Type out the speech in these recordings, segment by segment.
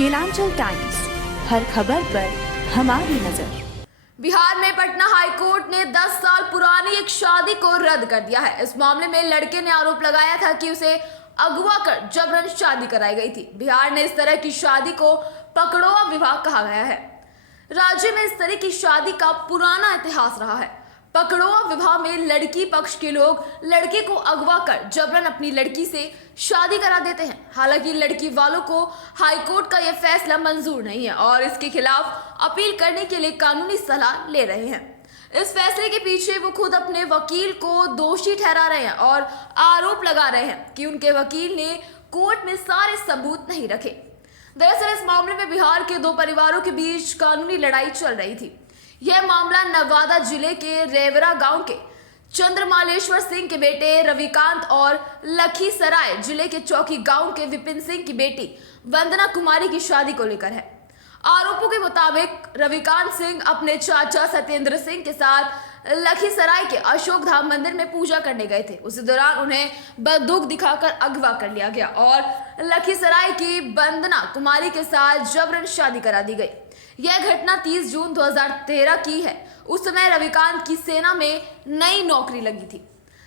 Kelanchal times, हर खबर पर हमारी नजर। बिहार में पटना हाईकोर्ट ने 10 साल पुरानी एक शादी को रद्द कर दिया है। इस मामले में लड़के ने आरोप लगाया था कि उसे अगवा कर जबरन शादी कराई गई थी। बिहार ने इस तरह की शादी को पकड़ोआ विवाह कहा गया है। राज्य में इस तरह की शादी का पुराना इतिहास रहा है। पकड़ोआ विवाह में लड़की पक्ष के लोग लड़के को अगवा कर जबरन अपनी लड़की से शादी करा देते हैं। हालांकि लड़की वालों को हाईकोर्ट का यह फैसला मंजूर नहीं है और इसके खिलाफ अपील करने के लिए कानूनी सलाह ले रहे हैं। इस फैसले के पीछे वो खुद अपने वकील को दोषी ठहरा रहे हैं और आरोप लगा रहे हैं कि उनके वकील ने कोर्ट में सारे सबूत नहीं रखे। दरअसल इस मामले में बिहार के दो परिवारों के बीच कानूनी लड़ाई चल रही थी। यह मामला नवादा जिले के रेवरा गांव के चंद्रमालेश्वर सिंह के बेटे रविकांत और लखीसराय जिले के चौकी गांव के विपिन सिंह की बेटी वंदना कुमारी की शादी को लेकर है। आरोपों के मुताबिक रविकांत सिंह अपने चाचा सत्येंद्र सिंह के साथ लखीसराय के अशोक धाम मंदिर में पूजा करने गए थे। उसी दौरान उन्हें बंदूक दिखाकर अगवा कर लिया गया और लखीसराय की वंदना कुमारी के साथ जबरन शादी करा दी गई। यह घटना 30 जून 2013 की है। उस समय रविकांत की सेना में नई नौकरी लगी थी।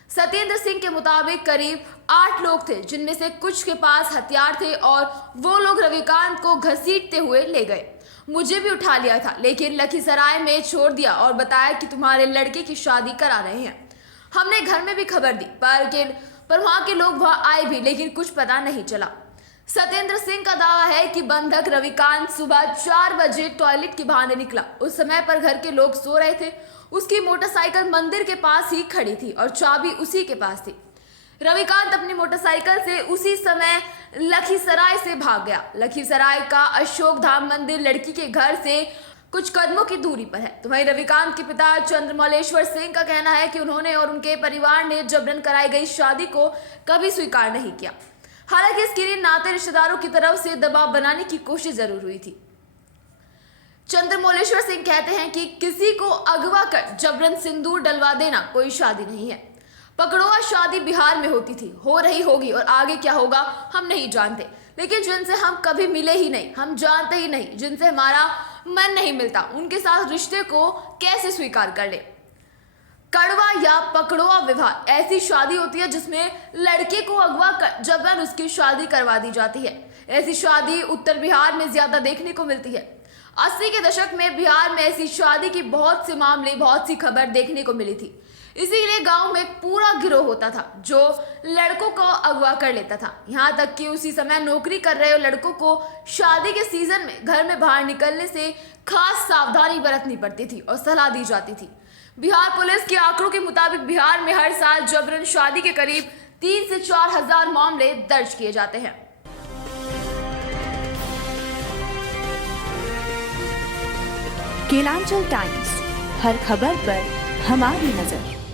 सत्येंद्र सिंह के मुताबिक करीब 8 लोग थे, जिनमें से कुछ के पास हथियार थे और वो लोग रविकांत को घसीटते हुए ले गए। मुझे भी उठा लिया था, लेकिन लखीसराय में छोड़ दिया और बताया कि तुम्हारे लड़के की शादी करा रहे हैं। हमने घर में भी खबर दी, पर वहां के लोग वहां आए भी, लेकिन कुछ पता नहीं चला। सत्येंद्र सिंह का दावा है कि बंधक रविकांत सुबह 4 बजे टॉयलेट के बहाने निकला। उस समय पर घर के लोग सो रहे थे। उसकी मोटरसाइकिल मंदिर के पास ही खड़ी थी और चाबी उसी के पास थी। रविकांत अपनी मोटरसाइकिल से उसी समय लखीसराय से भाग गया। लखीसराय का अशोक धाम मंदिर लड़की के घर से कुछ कदमों की दूरी पर है। तो वहीं रविकांत के पिता चंद्रमलेश्वर सिंह का कहना है कि उन्होंने और उनके परिवार ने जबरन कराई गई शादी को कभी स्वीकार नहीं किया। हालांकि इसके लिए नाते रिश्तेदारों की तरफ से दबाव बनाने की कोशिश जरूर हुई थी। चंद्रमौलेश्वर सिंह कहते हैं कि किसी को अगवा कर जबरन सिंदूर डलवा देना कोई शादी नहीं है। पकड़ोआ शादी बिहार में होती थी, हो रही होगी और आगे क्या होगा हम नहीं जानते। लेकिन जिनसे हम कभी मिले ही नहीं, हम जानते ही नहीं, जिनसे हमारा मन नहीं मिलता, उनके साथ रिश्ते को कैसे स्वीकार कर ले। कड़वा या पकड़ोआ विवाह ऐसी शादी होती है जिसमें लड़के को अगवा कर जबरन उसकी शादी करवा दी जाती है। ऐसी शादी उत्तर बिहार में ज्यादा देखने को मिलती है। 80 के दशक में बिहार में ऐसी शादी की बहुत से मामले, बहुत सी खबर देखने को मिली थी। इसीलिए गांव में एक पूरा गिरोह होता था जो लड़कों को अगवा कर लेता था। यहाँ तक कि उसी समय नौकरी कर रहे लड़कों को शादी के सीजन में घर में बाहर निकलने से खास सावधानी बरतनी पड़ती थी और सलाह दी जाती थी। बिहार पुलिस के आंकड़ों के मुताबिक बिहार में हर साल जबरन शादी के करीब 3 से 4 हजार मामले दर्ज किए जाते हैं। केलांचल टाइम्स, हर खबर पर हमारी नजर।